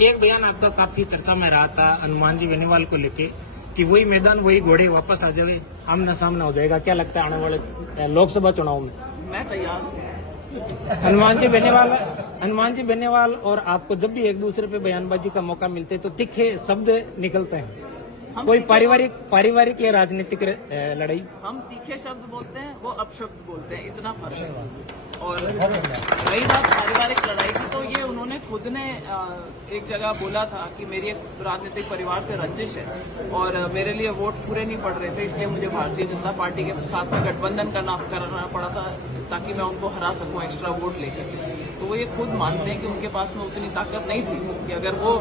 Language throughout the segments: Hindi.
एक बयान आपका काफी चर्चा में रहा था हनुमान जी बेनीवाल को लेके कि वही मैदान वही घोड़े वापस आ जाए, आमना सामना हो जाएगा। क्या लगता है आने वाले लोकसभा चुनाव में? मैं तैयार हूँ। हनुमान जी बेनीवाल और आपको जब भी एक दूसरे पे बयानबाजी का मौका मिलते है तो तीखे शब्द निकलते हैं। कोई पारिवारिक या राजनीतिक लड़ाई? हम तीखे शब्द बोलते हैं, वो अपशब्द बोलते हैं, इतना फर्क है। और रही बात पारिवारिक लड़ाई की, तो ये उन्होंने खुद ने एक जगह बोला था कि मेरी एक राजनीतिक परिवार से रंजिश है और मेरे लिए वोट पूरे नहीं पड़ रहे थे, इसलिए मुझे भारतीय जनता पार्टी के साथ में गठबंधन करना पड़ा था ताकि मैं उनको हरा सकूं एक्स्ट्रा वोट लेकर। तो वो ये खुद मानते हैं कि उनके पास में उतनी ताकत नहीं थी कि अगर वो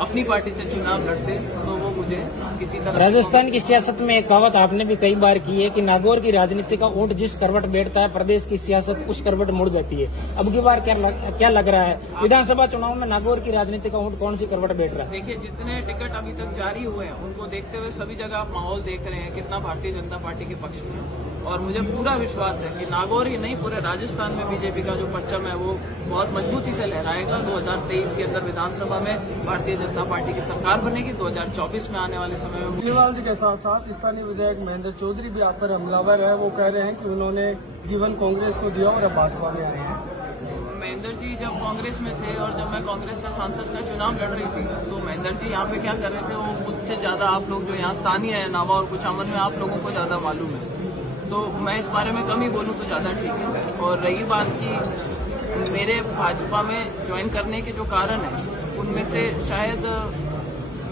अपनी पार्टी से चुनाव लड़ते तो वो मुझे किसी तरह। राजस्थान की सियासत में एक कहावत आपने भी कई बार की है कि नागौर की राजनीति का ऊंट जिस करवट बैठता है प्रदेश की सियासत उस करवट मुड़ जाती है। अब की बार क्या लग रहा है विधानसभा चुनाव में नागौर की राजनीति का ऊंट कौन सी करवट बैठ रहा है? देखिए, जितने टिकट अभी तक जारी हुए हैं उनको देखते हुए सभी जगह आप माहौल देख रहे हैं कितना भारतीय जनता पार्टी के पक्ष में, और मुझे पूरा विश्वास है कि नागौर ही नहीं पूरे राजस्थान में बीजेपी का जो परचम है वो बहुत मजबूती से लहराएगा। 2023 के अंदर विधानसभा में भारतीय जनता पार्टी की सरकार बनेगी। 2024 में आने वाले समय में केजरीवाल जी के साथ साथ स्थानीय विधायक महेंद्र चौधरी भी आप पर हमलावर है। वो कह रहे हैं कि उन्होंने जीवन कांग्रेस को दिया और अब भाजपा में आए हैं। महेंद्र जी जब कांग्रेस में थे और जब मैं कांग्रेस से सांसद का चुनाव लड़ रही थी तो महेंद्र जी यहाँ पे क्या कर रहे थे वो मुझसे ज्यादा आप लोग जो यहाँ स्थानीय है नावा और कुचामन में आप लोगों को ज्यादा मालूम है, तो मैं इस बारे में कम ही बोलूँ तो ज्यादा ठीक है। और रही बात की मेरे भाजपा में ज्वाइन करने के जो कारण है उनमें से शायद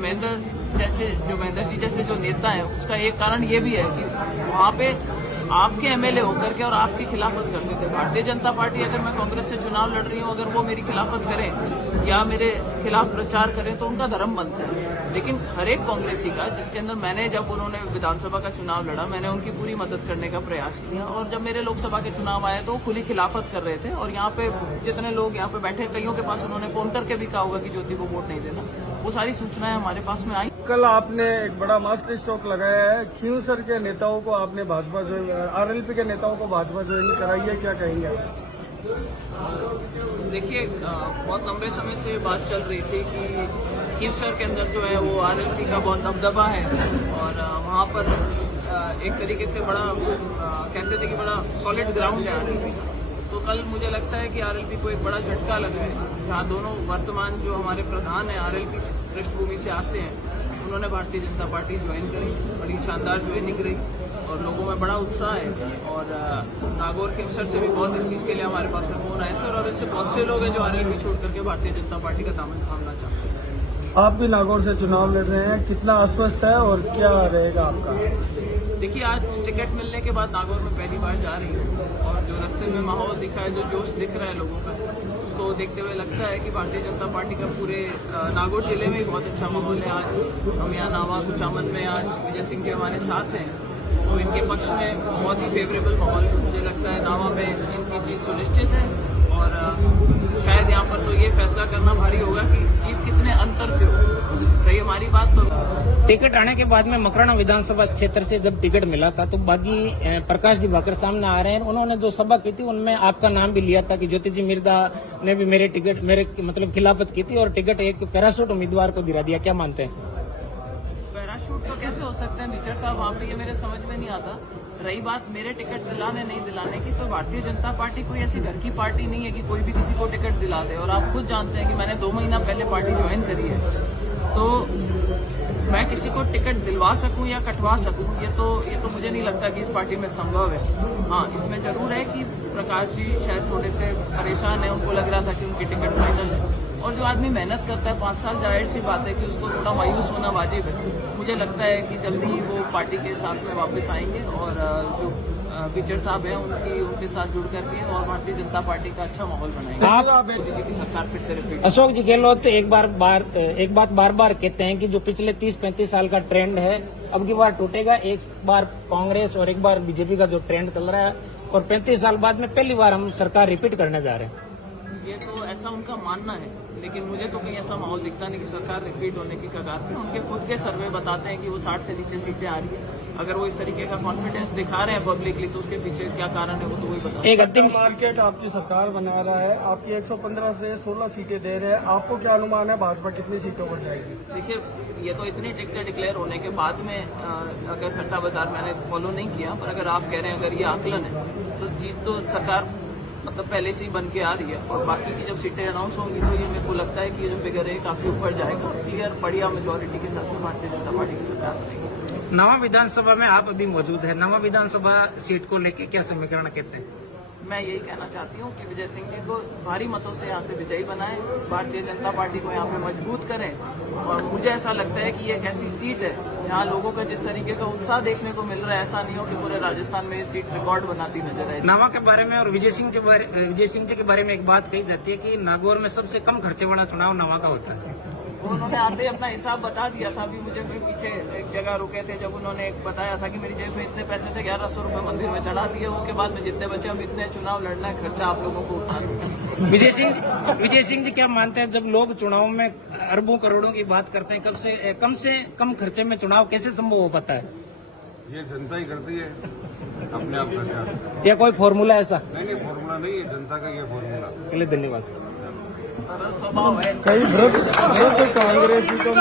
महेंद्र जी जैसे जो नेता है उसका एक कारण ये भी है कि वहाँ पे आपके एमएलए होकर के और आपकी खिलाफत करते थे। भारतीय जनता पार्टी अगर मैं कांग्रेस से चुनाव लड़ रही हूँ अगर वो मेरी खिलाफत करें या मेरे खिलाफ प्रचार करें तो उनका धर्म बनता है। लेकिन हर एक कांग्रेसी का जिसके अंदर मैंने जब उन्होंने विधानसभा का चुनाव लड़ा मैंने उनकी पूरी मदद करने का प्रयास किया, और जब मेरे लोकसभा के चुनाव आए तो वो खुली खिलाफत कर रहे थे। और यहाँ पे जितने लोग यहाँ पे बैठे कईयों के पास उन्होंने फोन करके भी कहा होगा कि ज्योति को वोट नहीं देना, वो सारी सूचनाएं हमारे पास में आई। कल आपने एक बड़ा मास्टर स्ट्रोक लगाया है, खींवसर के नेताओं को आपने भाजपा ज्वाइन, आरएलपी के नेताओं को भाजपा ज्वाइन कराई है, क्या कहेंगे आप? देखिए, बहुत लंबे समय से बात चल रही थी कि खींवसर के अंदर जो है वो आरएलपी का बहुत दबदबा है और वहाँ पर एक तरीके से बड़ा कहते थे कि बड़ा सॉलिड ग्राउंड है आरएलपी का। तो कल मुझे लगता है कि आरएलपी को एक बड़ा झटका लगा है, जहाँ दोनों वर्तमान जो हमारे प्रधान है आरएलपी पृष्ठभूमि से आते हैं उन्होंने भारतीय जनता पार्टी ज्वाइन करी। बड़ी शानदार ज्वाइनिंग रही और लोगों में बड़ा उत्साह है। और नागौर के अफसर से भी बहुत इस चीज़ के लिए हमारे पास में फोन आए थे और ऐसे बहुत से लोग हैं जो आरएलपी छोड़ करके भारतीय जनता पार्टी का दामन थामना चाहते हैं। आप भी नागौर से चुनाव लड़ रहे हैं, कितना आश्वस्त है और क्या रहेगा आपका? देखिए, आज टिकट मिलने के बाद नागौर में पहली बार जा रही हूँ और जो रास्ते में माहौल दिखा है, जो जोश दिख रहा है लोगों का, उसको देखते हुए लगता है कि भारतीय जनता पार्टी का पूरे नागौर जिले में बहुत अच्छा माहौल है। आज हम यहाँ नावा कुचामन में आज विजय सिंह जी हमारे साथ हैं तो इनके पक्ष में बहुत ही फेवरेबल माहौल है। मुझे लगता है नावा में इनकी जीत सुनिश्चित है और शायद यहाँ पर तो ये फैसला करना भारी होगा कि जीत कितने अंतर से हो रही। हमारी बात तो टिकट आने के बाद में मकराना विधानसभा क्षेत्र से जब टिकट मिला था तो बागी प्रकाश जी भाकर सामने आ रहे हैं। उन्होंने जो सभा की थी उनमें आपका नाम भी लिया था कि ज्योति जी मिर्दा ने भी मेरे खिलाफत की थी और टिकट एक पैराशूट उम्मीदवार को दिला दिया। क्या मानते हैं? पैराशूट तो कैसे हो सकते हैं मीचर साहब, वहाँ पे ये मेरे समझ में नहीं आता। रही बात मेरे टिकट दिलाने नहीं दिलाने की, तो भारतीय जनता पार्टी कोई ऐसी घर की पार्टी नहीं है कि कोई भी किसी को टिकट दिला दे। और आप खुद जानते हैं कि मैंने 2 महीना पहले पार्टी ज्वाइन करी है, तो मैं किसी को टिकट दिलवा सकूं या कटवा सकूं ये तो मुझे नहीं लगता कि इस पार्टी में संभव है। हाँ, इसमें जरूर है कि प्रकाश जी शायद थोड़े से परेशान है, उनको लग रहा था कि उनकी टिकट फाइनल है। और जो आदमी मेहनत करता है 5 साल, जाहिर सी बात है कि उसको थोड़ा मायूस होना वाजिब है। मुझे लगता है कि जल्दी ही वो पार्टी के साथ में वापस आएंगे और जो पिक्चर साहब हैं उनके साथ जुड़ करके और भारतीय जनता पार्टी का अच्छा माहौल बनाएंगे। आप मोदी जी की सरकार फिर से रिपीट। अशोक जी गहलोत एक बात बार कहते हैं कि जो पिछले 30-35 साल का ट्रेंड है अब की बार टूटेगा। एक बार कांग्रेस और एक बार बीजेपी का जो ट्रेंड चल रहा है और 35 साल बाद में पहली बार हम सरकार रिपीट करने जा रहे हैं। ये तो ऐसा उनका मानना है, लेकिन मुझे तो कहीं ऐसा माहौल दिखता नहीं कि सरकार रिपीट होने की कगार पे। उनके खुद के सर्वे बताते हैं कि वो 60 से नीचे सीटें आ रही है। अगर वो इस तरीके का कॉन्फिडेंस दिखा रहे हैं पब्लिकली, तो उसके पीछे क्या कारण है वो तो वही बता। एक अंतिम मार्केट आपकी सरकार बना रहा है, आपकी 115 से 16 सीटें दे रहे हैं, आपको क्या अनुमान है भाजपा कितनी सीटों पर जाएगी? देखिए, ये तो इतनी टिकटें डिक्लेयर होने के बाद में अगर सट्टा बाजार मैंने फॉलो नहीं किया, पर अगर आप कह रहे हैं अगर ये आकलन है तो जीत तो सरकार मतलब पहले से ही बन के आ रही है। और बाकी की जब सीटें अनाउंस होंगी तो ये मेरे को लगता है कि ये जो फिगर है काफी ऊपर जाएगा। क्लियर बढ़िया मेजोरिटी के साथ में भारतीय जनता पार्टी की सरकार बनेगी। नवा विधानसभा में आप अभी मौजूद है, नवा विधानसभा सीट को लेके क्या समीकरण कहते हैं? मैं यही कहना चाहती हूँ कि विजय सिंह जी को भारी मतों से यहाँ से विजयी बनाएं, भारतीय जनता पार्टी को यहाँ पे मजबूत करें। और मुझे ऐसा लगता है कि ये एक ऐसी सीट है जहाँ लोगों का जिस तरीके का उत्साह देखने को मिल रहा है, ऐसा नहीं हो कि पूरे राजस्थान में ये सीट रिकॉर्ड बनाती नजर आए। नवा के बारे में और विजय सिंह जी के बारे में एक बात कही जाती है कि नागौर में सबसे कम खर्चे वाला चुनाव नवा का होता है। उन्होंने आते ही अपना हिसाब बता दिया था। अभी मुझे भी पीछे एक जगह रुके थे जब उन्होंने एक बताया था कि मेरी जेब में इतने पैसे थे, 1100 रुपए मंदिर में चढ़ा दिए, उसके बाद में जितने बचे हम इतने चुनाव लड़ना है, खर्चा आप लोगों को उठाना। विजय सिंह जी क्या मानते हैं जब लोग चुनाव में अरबों करोड़ों की बात करते हैं, से कम खर्चे में चुनाव कैसे संभव हो पाता है? ये जनता ही करती है अपने आप खर्चा। या कोई फॉर्मूला ऐसा? नहीं, फॉर्मूला नहीं है, जनता का ये फॉर्मूला। चलिए, धन्यवाद। सरल स्वभाव है। कई भ्रष्ट कांग्रेसी को